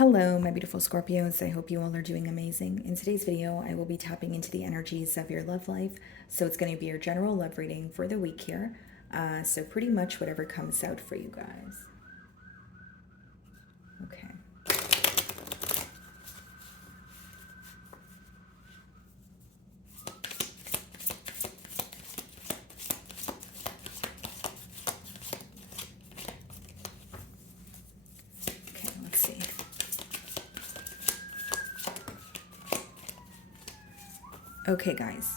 Hello, my beautiful Scorpios. I hope you all are doing amazing. In today's video, I will be tapping into the energies of your love life. So it's going to be your general love reading for the week here. So pretty much whatever comes out for you guys. Okay. Okay, let's see. Okay, guys.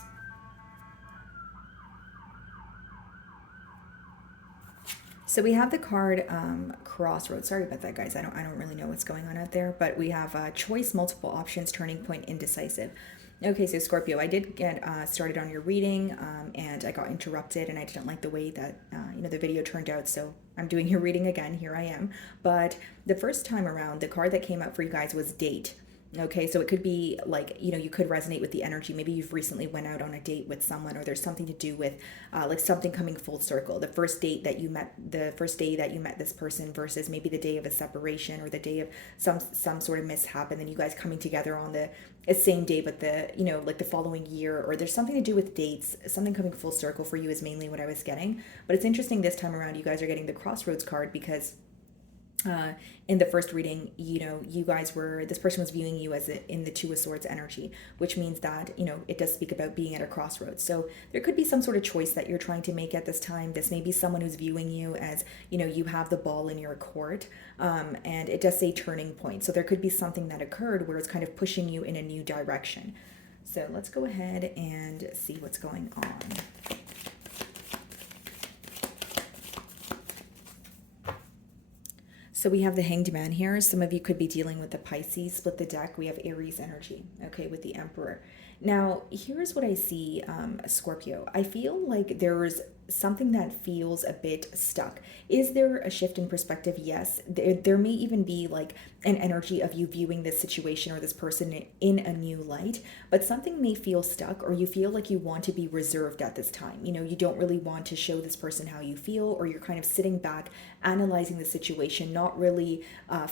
So we have the card crossroads. Sorry about that, guys. I don't really know what's going on out there, but we have choice, multiple options, turning point, indecisive. Okay, so Scorpio, I did get started on your reading, and I got interrupted, and I didn't like the way that the video turned out. So I'm doing your reading again. Here I am. But the first time around, the card that came out for you guys was date. Okay, so it could be like, you could resonate with the energy. Maybe you've recently went out on a date with someone, or there's something to do with like something coming full circle. The first date that you met, the first day that you met this person versus maybe the day of a separation or the day of some sort of mishap, and then you guys coming together on the same day, but like the following year, or there's something to do with dates, something coming full circle for you is mainly what I was getting. But it's interesting this time around, you guys are getting the crossroads card because in the first reading, you guys were, this person was viewing you as in the Two of Swords energy, which means that, it does speak about being at a crossroads. So there could be some sort of choice that you're trying to make at this time. This may be someone who's viewing you as, you have the ball in your court. And it does say turning point. So there could be something that occurred where it's kind of pushing you in a new direction. So let's go ahead and see what's going on. So we have the Hanged Man here. Some of you could be dealing with the Pisces. Split the deck. We have Aries energy, okay, with the Emperor. Now, here's what I see, Scorpio. I feel like there's something that feels a bit stuck. Is there a shift in perspective? Yes. There may even be like an energy of you viewing this situation or this person in a new light, but something may feel stuck, or you feel like you want to be reserved at this time. You don't really want to show this person how you feel, or you're kind of sitting back, analyzing the situation, not really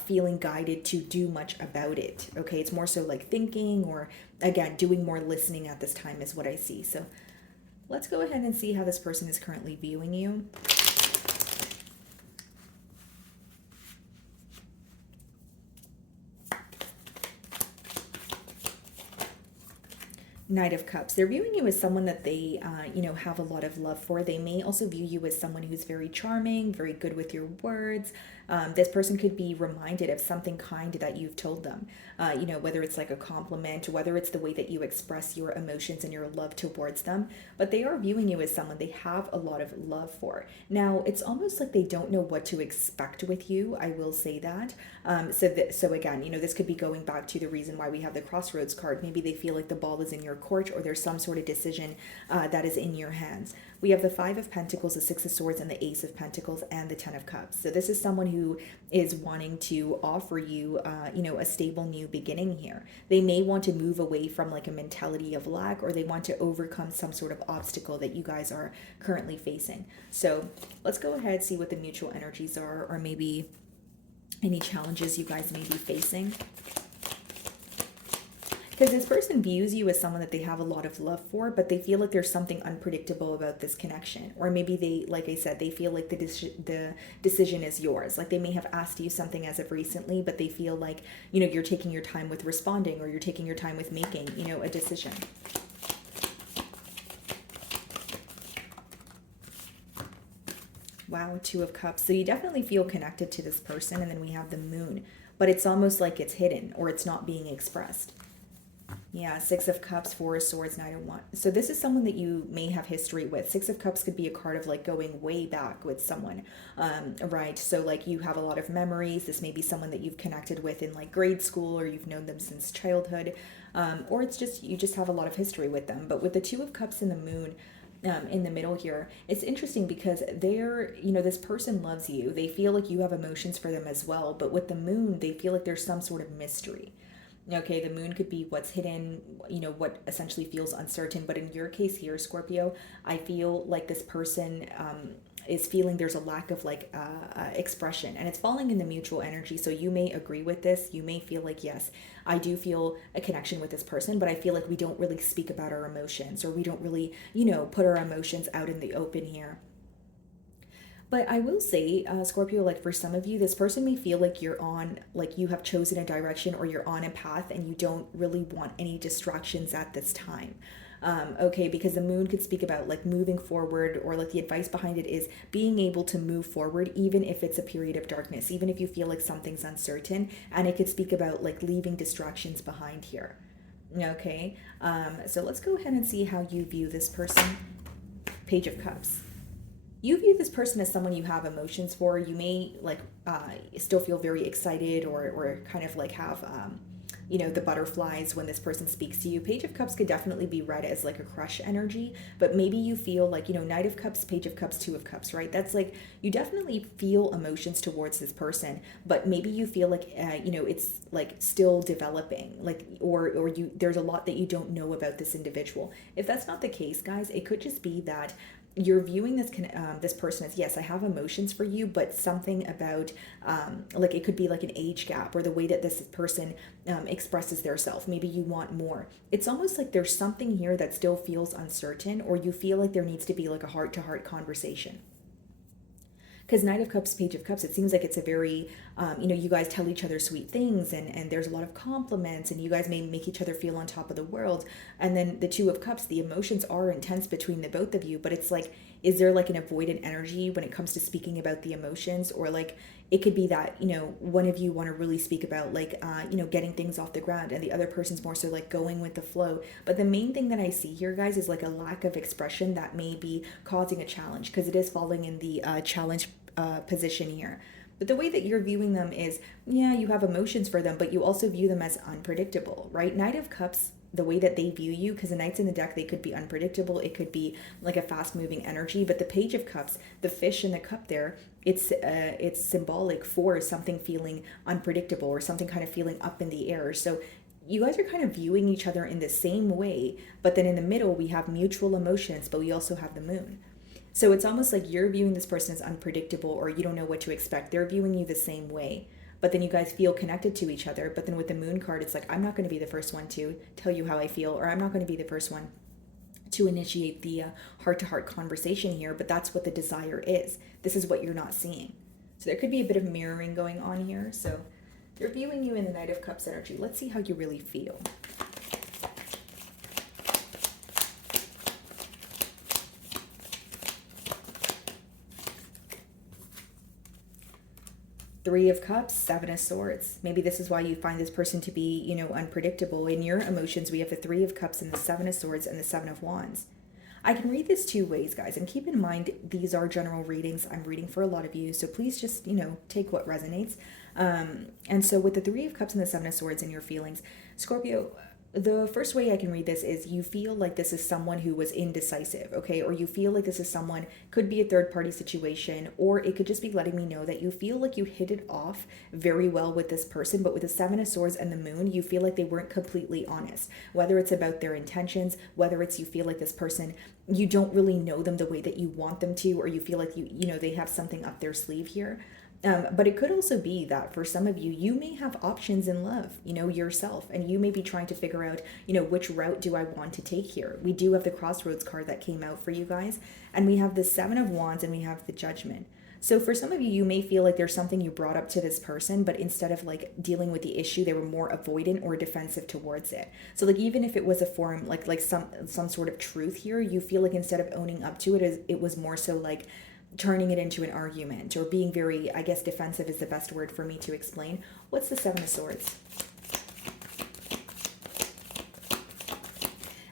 feeling guided to do much about it. Okay. It's more so like thinking, or again, doing more listening at this time is what I see. So let's go ahead and see how this person is currently viewing you. Knight of Cups. They're viewing you as someone that they, have a lot of love for. They may also view you as someone who's very charming, very good with your words. This person could be reminded of something kind that you've told them, whether it's like a compliment, whether it's the way that you express your emotions and your love towards them. But they are viewing you as someone they have a lot of love for. Now, it's almost like they don't know what to expect with you. I will say that. So again, this could be going back to the reason why we have the Crossroads card. Maybe they feel like the ball is in your court, or there's some sort of decision that is in your hands. We have the Five of Pentacles, the Six of Swords, and the Ace of Pentacles, and the Ten of Cups. So this is someone who is wanting to offer you, a stable new beginning here. They may want to move away from like a mentality of lack, or they want to overcome some sort of obstacle that you guys are currently facing. So let's go ahead, see what the mutual energies are, or maybe any challenges you guys may be facing. Because this person views you as someone that they have a lot of love for, but they feel like there's something unpredictable about this connection. Or maybe they, like I said, they feel like the decision is yours. Like they may have asked you something as of recently, but they feel like, you're taking your time with responding, or you're taking your time with making, a decision. Wow, Two of Cups. So you definitely feel connected to this person. And then we have the Moon, but it's almost like it's hidden, or it's not being expressed. Yeah, Six of Cups, Four of Swords, Knight of Wands. So this is someone that you may have history with. Six of Cups could be a card of like going way back with someone, right? So like you have a lot of memories. This may be someone that you've connected with in like grade school, or you've known them since childhood, or it's just, you just have a lot of history with them. But with the Two of Cups and the Moon, in the middle here, it's interesting because they're, this person loves you. They feel like you have emotions for them as well. But with the Moon, they feel like there's some sort of mystery. Okay, the Moon could be what's hidden, what essentially feels uncertain. But in your case here, Scorpio, I feel like this person is feeling there's a lack of like expression, and it's falling in the mutual energy. So you may agree with this. You may feel like, yes, I do feel a connection with this person, but I feel like we don't really speak about our emotions, or we don't really, put our emotions out in the open here. But I will say, Scorpio, like for some of you, this person may feel like you're on, like you have chosen a direction or you're on a path and you don't really want any distractions at this time. Okay, because the moon could speak about like moving forward, or like the advice behind it is being able to move forward, even if it's a period of darkness, even if you feel like something's uncertain. And it could speak about like leaving distractions behind here. Okay, so let's go ahead and see how you view this person. Page of Cups. You view this person as someone you have emotions for. You may like still feel very excited, or kind of like have the butterflies when this person speaks to you. Page of Cups could definitely be read as like a crush energy, but maybe you feel like, Knight of Cups, Page of Cups, Two of Cups, right? That's like, you definitely feel emotions towards this person, but maybe you feel like, it's like still developing, like, or there's a lot that you don't know about this individual. If that's not the case, guys, it could just be that you're viewing this person as, yes, I have emotions for you, but something about like it could be like an age gap, or the way that this person expresses their self. Maybe you want more. It's almost like there's something here that still feels uncertain, or you feel like there needs to be like a heart-to-heart conversation. Because Knight of Cups, Page of Cups, it seems like it's a very, you guys tell each other sweet things, and there's a lot of compliments, and you guys may make each other feel on top of the world. And then the Two of Cups, the emotions are intense between the both of you, but it's like, is there like an avoidant energy when it comes to speaking about the emotions? Or like, it could be that, one of you want to really speak about like, getting things off the ground, and the other person's more so like going with the flow. But the main thing that I see here, guys, is like a lack of expression that may be causing a challenge, because it is falling in the challenge position here. But the way that you're viewing them is, yeah, you have emotions for them, but you also view them as unpredictable, right? Knight of Cups, the way that they view you, because the knights in the deck, they could be unpredictable. It could be like a fast moving energy. But the Page of Cups, the fish in the cup there, it's symbolic for something feeling unpredictable, or something kind of feeling up in the air. So you guys are kind of viewing each other in the same way, but then in the middle we have mutual emotions, but we also have the moon. So it's almost like you're viewing this person as unpredictable, or you don't know what to expect. They're viewing you the same way. But then you guys feel connected to each other. But then with the moon card, it's like, I'm not going to be the first one to tell you how I feel, or I'm not going to be the first one to initiate the heart-to-heart conversation here. But that's what the desire is. This is what you're not seeing. So there could be a bit of mirroring going on here. So they're viewing you in the Knight of Cups energy. Let's see how you really feel. Three of Cups, Seven of Swords. Maybe this is why you find this person to be, unpredictable. In your emotions, we have the Three of Cups and the Seven of Swords and the Seven of Wands. I can read this two ways, guys, and keep in mind, these are general readings. I'm reading for a lot of you, so please just, take what resonates. And so with the Three of Cups and the Seven of Swords in your feelings, Scorpio, the first way I can read this is you feel like this is someone who was indecisive, okay? Or you feel like this is someone, could be a third party situation, or it could just be letting me know that you feel like you hit it off very well with this person, but with the Seven of Swords and the moon, you feel like they weren't completely honest. Whether it's about their intentions, whether it's you feel like this person, you don't really know them the way that you want them to, or you feel like they have something up their sleeve here. But it could also be that for some of you, you may have options in love, yourself, and you may be trying to figure out, which route do I want to take here? We do have the crossroads card that came out for you guys, and we have the Seven of Wands, and we have the Judgment. So for some of you, you may feel like there's something you brought up to this person, but instead of like dealing with the issue, they were more avoidant or defensive towards it. So like, even if it was a form, like some sort of truth here, you feel like instead of owning up to it, it was more so like turning it into an argument, or being very, I guess defensive is the best word for me to explain. What's the Seven of Swords?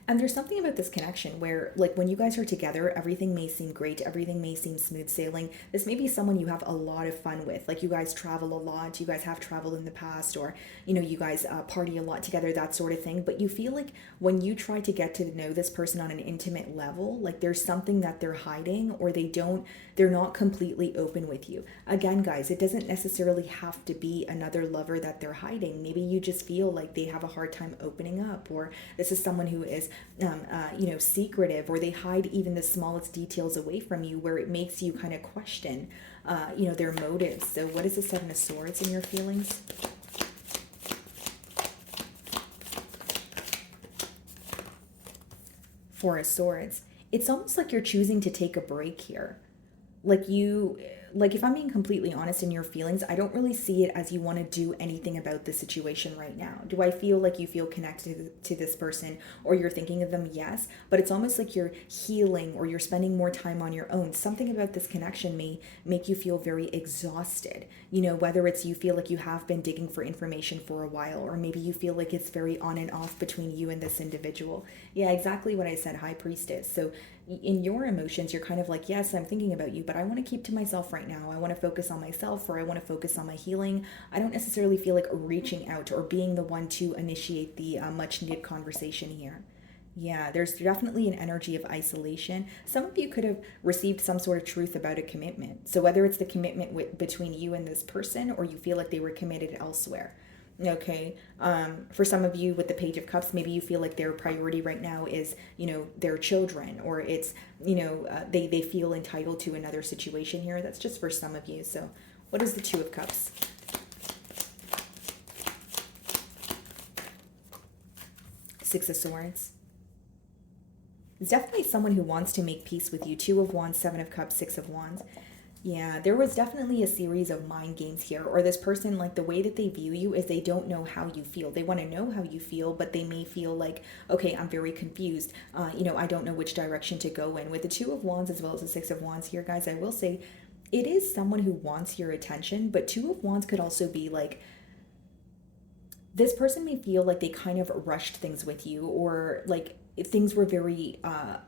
And there's something about this connection where, like, when you guys are together, everything may seem great, everything may seem smooth sailing. This may be someone you have a lot of fun with. Like, you guys travel a lot, you guys have traveled in the past, or, you guys party a lot together, that sort of thing. But you feel like when you try to get to know this person on an intimate level, like there's something that they're hiding, or they're not completely open with you. Again, guys, it doesn't necessarily have to be another lover that they're hiding. Maybe you just feel like they have a hard time opening up, or this is someone who is secretive, or they hide even the smallest details away from you, where it makes you kind of question, their motives. So what is the Seven of Swords in your feelings? Four of Swords. It's almost like you're choosing to take a break here. Like if I'm being completely honest in your feelings, I don't really see it as you want to do anything about the situation right now. Do I feel like you feel connected to this person, or you're thinking of them? Yes, but it's almost like you're healing, or you're spending more time on your own. Something about this connection may make you feel very exhausted, whether it's you feel like you have been digging for information for a while, or maybe you feel like it's very on and off between you and this individual. Yeah, exactly what I said, High Priestess. So in your emotions, you're kind of like, yes, I'm thinking about you, but I want to keep to myself right now. I want to focus on myself, or I want to focus on my healing. I don't necessarily feel like reaching out or being the one to initiate the much needed conversation here. Yeah, there's definitely an energy of isolation. Some of you could have received some sort of truth about a commitment. So whether it's the commitment between you and this person, or you feel like they were committed elsewhere. Okay. For some of you with the Page of Cups, maybe you feel like their priority right now is, their children, or it's, they feel entitled to another situation here. That's just for some of you. So what is the Two of Cups? Six of Swords. It's definitely someone who wants to make peace with you. Two of Wands, Seven of Cups, Six of Wands. Yeah, there was definitely a series of mind games here, or this person, like the way that they view you is they don't know how you feel. They want to know how you feel, but they may feel like, okay, I'm very confused. I don't know which direction to go in. With the Two of Wands as well as the Six of Wands here, guys, I will say it is someone who wants your attention, but Two of Wands could also be like, this person may feel like they kind of rushed things with you, or like things were very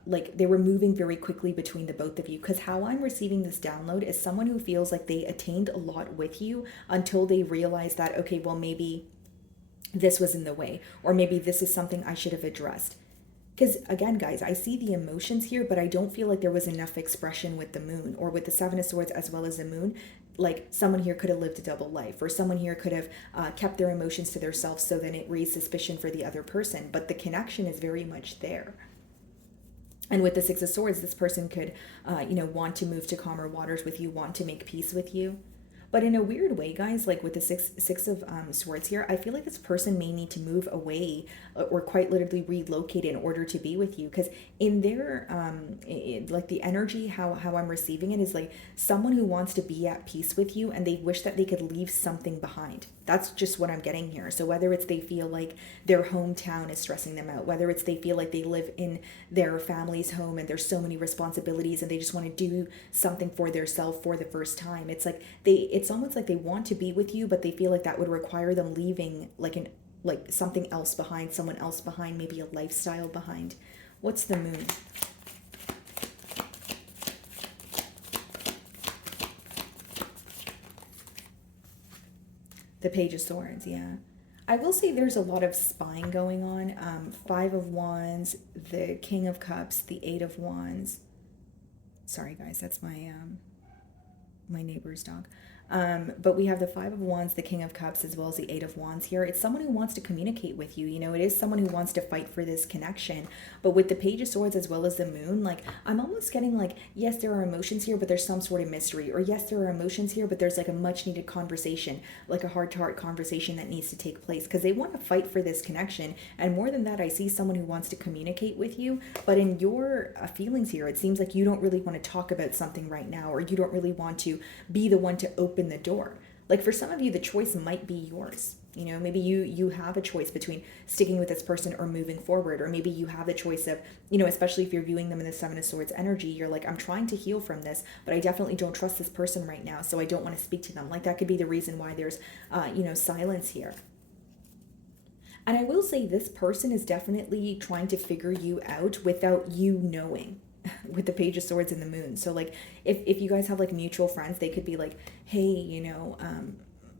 like they were moving very quickly between the both of you. Because how I'm receiving this download is someone who feels like they attained a lot with you until they realized that, okay, well, maybe this was in the way, or maybe this is something I should have addressed. Because again, guys, I see the emotions here, but I don't feel like there was enough expression with the Moon, or with the Seven of Swords as well as the Moon. Like someone here could have lived a double life, or someone here could have kept their emotions to themselves, so then it raised suspicion for the other person. But the connection is very much there. And with the Six of Swords, this person could, want to move to calmer waters with you, want to make peace with you. But in a weird way, guys, like with the six of Swords here, I feel like this person may need to move away, or quite literally relocate in order to be with you. Because in their, like the energy, how I'm receiving it is like someone who wants to be at peace with you, and they wish that they could leave something behind. That's just what I'm getting here. So whether it's they feel like their hometown is stressing them out, whether it's they feel like they live in their family's home and there's so many responsibilities and they just want to do something for their self for the first time. It's like it's almost like they want to be with you, but they feel like that would require them leaving like something else behind, someone else behind, maybe a lifestyle behind. What's the Moon? The Page of Swords, yeah. I will say there's a lot of spying going on. Five of Wands, the King of Cups, the Eight of Wands. Sorry, guys, that's my my neighbor's dog. But we have the Five of Wands, the King of Cups, as well as the Eight of Wands here. It's someone who wants to communicate with you. It is someone who wants to fight for this connection. But with the Page of Swords as well as the Moon, like I'm almost getting like, yes, there are emotions here, but there's some sort of mystery. Or yes, there are emotions here, but there's like a much needed conversation, like a heart-to-heart conversation that needs to take place. Because they want to fight for this connection. And more than that, I see someone who wants to communicate with you. But in your feelings here, it seems like you don't really want to talk about something right now, or you don't really want to be the one to open the door. Like for some of you, the choice might be yours. Maybe you have a choice between sticking with this person or moving forward, or maybe you have the choice of, especially if you're viewing them in the Seven of Swords energy, you're like, I'm trying to heal from this, but I definitely don't trust this person right now, so I don't want to speak to them. Like that could be the reason why there's, silence here. And I will say this person is definitely trying to figure you out without you knowing. With the Page of Swords and the Moon. So like if you guys have like mutual friends, they could be like, hey,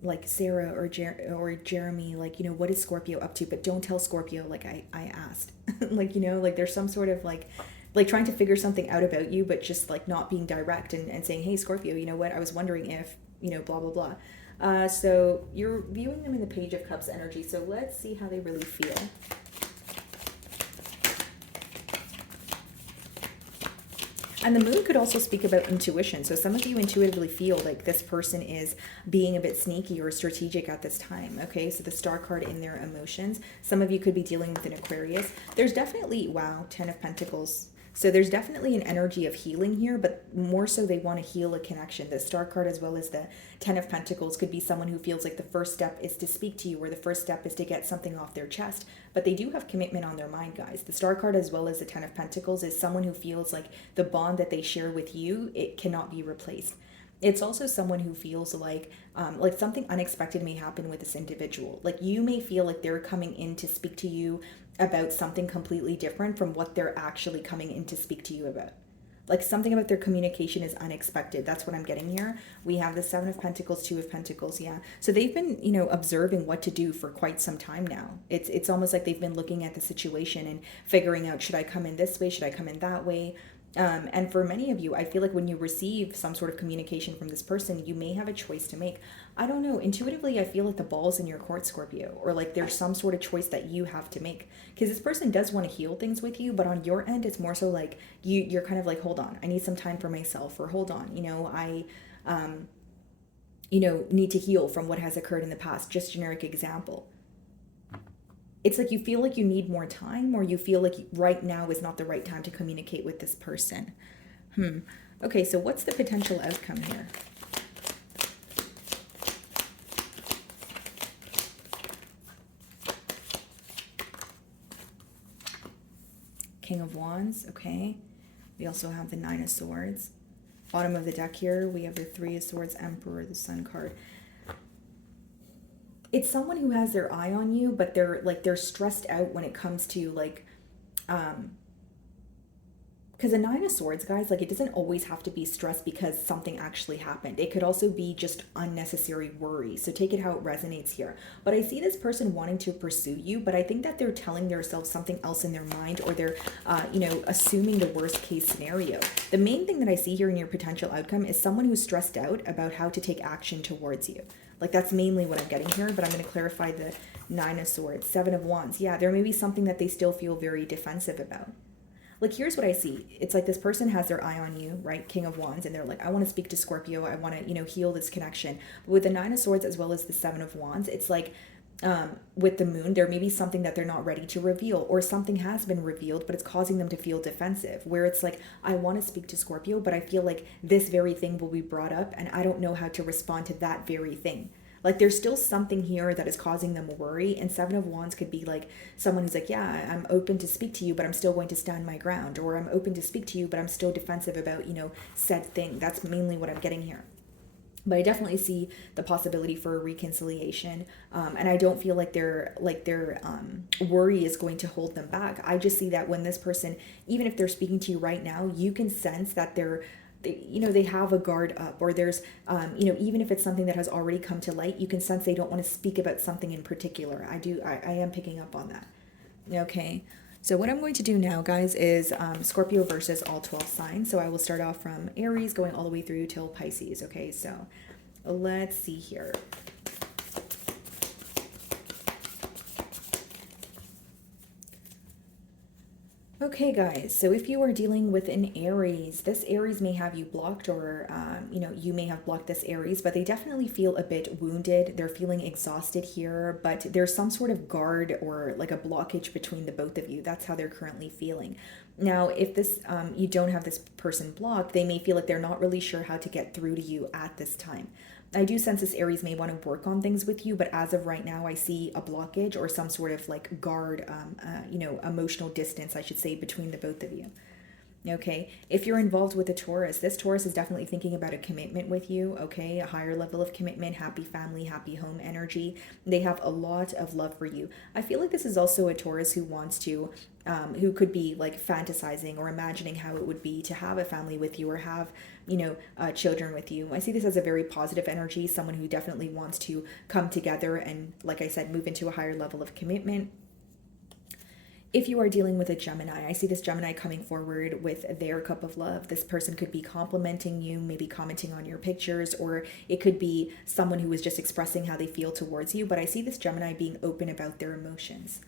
like Sarah or Jeremy, like, what is Scorpio up to? But don't tell Scorpio, like I asked. like, like there's some sort of like trying to figure something out about you, but just like not being direct and saying, hey Scorpio, you know what, I was wondering if, blah blah blah. So you're viewing them in the Page of Cups energy, so let's see how they really feel. And the moon could also speak about intuition. So some of you intuitively feel like this person is being a bit sneaky or strategic at this time. Okay, so the star card in their emotions. Some of you could be dealing with an Aquarius. There's definitely, wow, 10 of Pentacles. So there's definitely an energy of healing here, but more so they want to heal a connection. The star card as well as the 10 of Pentacles could be someone who feels like the first step is to speak to you, or the first step is to get something off their chest. But they do have commitment on their mind, guys. The star card as well as the 10 of Pentacles is someone who feels like the bond that they share with you, it cannot be replaced. It's also someone who feels like something unexpected may happen with this individual. Like you may feel like they're coming in to speak to you about something completely different from what they're actually coming in to speak to you about. Like something about their communication is unexpected. That's what I'm getting here. We have the 7 of Pentacles, 2 of Pentacles, yeah. So they've been, observing what to do for quite some time now. It's almost like they've been looking at the situation and figuring out, should I come in this way? Should I come in that way? And for many of you, I feel like when you receive some sort of communication from this person, you may have a choice to make. I don't know. Intuitively, I feel like the ball's in your court, Scorpio, or like there's some sort of choice that you have to make. Because this person does want to heal things with you, but on your end, it's more so like you're kind of like, hold on, I need some time for myself, or hold on, I need to heal from what has occurred in the past. Just generic example. It's like you feel like you need more time, or you feel like right now is not the right time to communicate with this person. Okay, so what's the potential outcome here? King of Wands, okay. We also have the 9 of Swords. Bottom of the deck here, we have the 3 of Swords, Emperor, the Sun card. It's someone who has their eye on you, but they're stressed out when it comes to because the 9 of Swords, guys, like it doesn't always have to be stress because something actually happened. It could also be just unnecessary worry. So take it how it resonates here. But I see this person wanting to pursue you, but I think that they're telling themselves something else in their mind, or they're, assuming the worst case scenario. The main thing that I see here in your potential outcome is someone who's stressed out about how to take action towards you. Like that's mainly what I'm getting here, but I'm going to clarify the 9 of Swords, 7 of Wands. Yeah, there may be something that they still feel very defensive about. Like, here's what I see. It's like this person has their eye on you, right? King of Wands. And they're like, I want to speak to Scorpio. I want to, heal this connection. But with the 9 of Swords as well as the 7 of Wands, it's like with the moon, there may be something that they're not ready to reveal, or something has been revealed, but it's causing them to feel defensive, where it's like, I want to speak to Scorpio, but I feel like this very thing will be brought up and I don't know how to respond to that very thing. Like there's still something here that is causing them worry. And 7 of Wands could be like someone who's like, yeah, I'm open to speak to you, but I'm still going to stand my ground. Or I'm open to speak to you, but I'm still defensive about, said thing. That's mainly what I'm getting here. But I definitely see the possibility for a reconciliation. And I don't feel like their worry is going to hold them back. I just see that when this person, even if they're speaking to you right now, you can sense that they have a guard up, or there's, even if it's something that has already come to light, you can sense they don't want to speak about something in particular. I am picking up on that. Okay. So what I'm going to do now, guys, is Scorpio versus all 12 signs. So I will start off from Aries going all the way through till Pisces. Okay. So let's see here. Okay, guys, so if you are dealing with an Aries, this Aries may have you blocked, or, you may have blocked this Aries, but they definitely feel a bit wounded. They're feeling exhausted here, but there's some sort of guard or like a blockage between the both of you. That's how they're currently feeling. Now, if this, you don't have this person blocked, they may feel like they're not really sure how to get through to you at this time. I do sense this Aries may want to work on things with you, but as of right now, I see a blockage or some sort of like guard, emotional distance, I should say, between the both of you. Okay, if you're involved with a Taurus, this Taurus is definitely thinking about a commitment with you, okay, a higher level of commitment, happy family, happy home energy. They have a lot of love for you. I feel like this is also a Taurus who wants to, who could be like fantasizing or imagining how it would be to have a family with you, or have, children with you. I see this as a very positive energy, someone who definitely wants to come together and, like I said, move into a higher level of commitment. If you are dealing with a Gemini, I see this Gemini coming forward with their cup of love. This person could be complimenting you, maybe commenting on your pictures, or it could be someone who is just expressing how they feel towards you. But I see this Gemini being open about their emotions.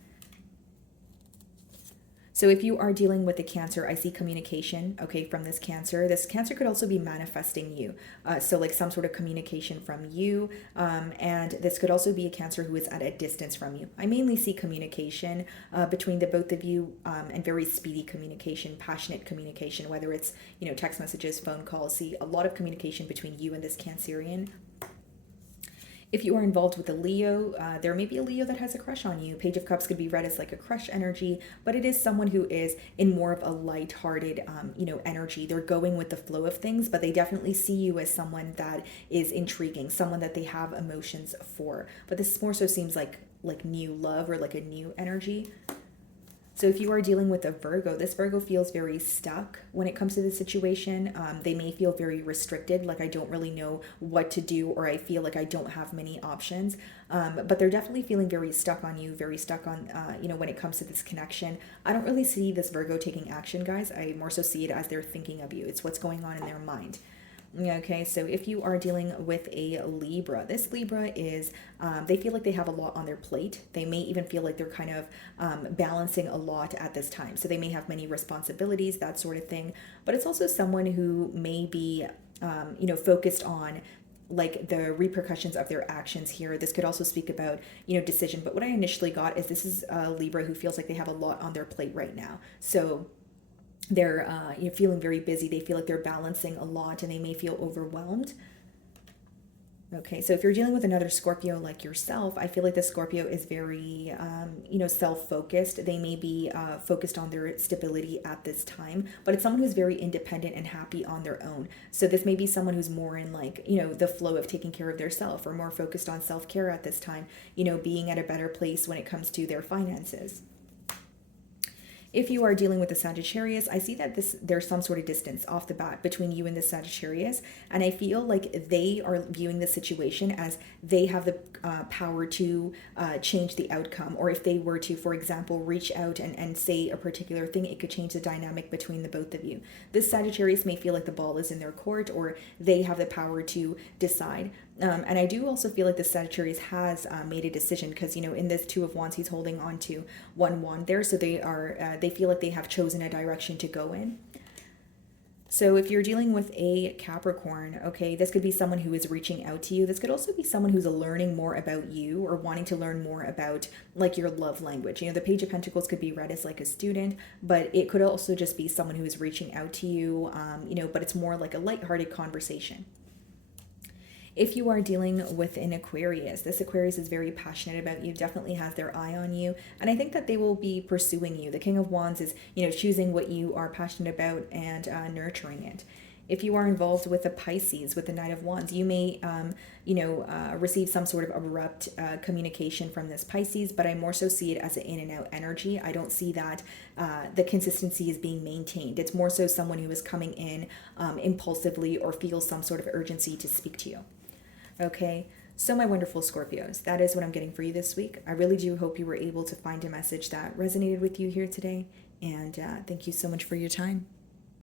So if you are dealing with a Cancer, I see communication, okay, from this Cancer. This Cancer could also be manifesting you. So like some sort of communication from you. And this could also be a Cancer who is at a distance from you. I mainly see communication between the both of you, and very speedy communication, passionate communication, whether it's, text messages, phone calls. See a lot of communication between you and this Cancerian. If you are involved with a Leo, there may be a Leo that has a crush on you. Page of Cups could be read as like a crush energy, but it is someone who is in more of a light-hearted, energy. They're going with the flow of things, but they definitely see you as someone that is intriguing, someone that they have emotions for. But this more so seems like new love or like a new energy. So if you are dealing with a Virgo, this Virgo feels very stuck when it comes to the situation. They may feel very restricted, like I don't really know what to do, or I feel like I don't have many options. But they're definitely feeling very stuck on you, very stuck on, when it comes to this connection. I don't really see this Virgo taking action, guys. I more so see it as they're thinking of you. It's what's going on in their mind. Okay, so if you are dealing with a Libra, this Libra is, they feel like they have a lot on their plate. They may even feel like they're kind of balancing a lot at this time. So they may have many responsibilities, that sort of thing. But it's also someone who may be, focused on like the repercussions of their actions here. This could also speak about, decision. But what I initially got is this is a Libra who feels like they have a lot on their plate right now. So they're feeling very busy. They feel like they're balancing a lot and they may feel overwhelmed. Okay, so if you're dealing with another Scorpio like yourself, I feel like the Scorpio is very, self-focused. They may be focused on their stability at this time, but it's someone who's very independent and happy on their own. So this may be someone who's more in the flow of taking care of their self, or more focused on self-care at this time, being at a better place when it comes to their finances. If you are dealing with a Sagittarius, I see that there's some sort of distance off the bat between you and the Sagittarius, and I feel like they are viewing the situation as they have the power to change the outcome, or if they were to, for example, reach out and say a particular thing, it could change the dynamic between the both of you. This Sagittarius may feel like the ball is in their court, or they have the power to decide. And I do also feel like the Sagittarius has made a decision, because in this Two of Wands, he's holding on to one wand there, so they feel like they have chosen a direction to go in. So if you're dealing with a Capricorn, okay, this could be someone who is reaching out to you. This could also be someone who's learning more about you, or wanting to learn more about like your love language. The Page of Pentacles could be read as like a student, but it could also just be someone who is reaching out to you, but it's more like a lighthearted conversation. If you are dealing with an Aquarius, this Aquarius is very passionate about you, definitely has their eye on you, and I think that they will be pursuing you. The King of Wands is, choosing what you are passionate about and nurturing it. If you are involved with a Pisces, with the Knight of Wands, you may, receive some sort of abrupt communication from this Pisces, but I more so see it as an in and out energy. I don't see that the consistency is being maintained. It's more so someone who is coming in impulsively, or feels some sort of urgency to speak to you. Okay, so my wonderful Scorpios, that is what I'm getting for you this week. I really do hope you were able to find a message that resonated with you here today, and thank you so much for your time.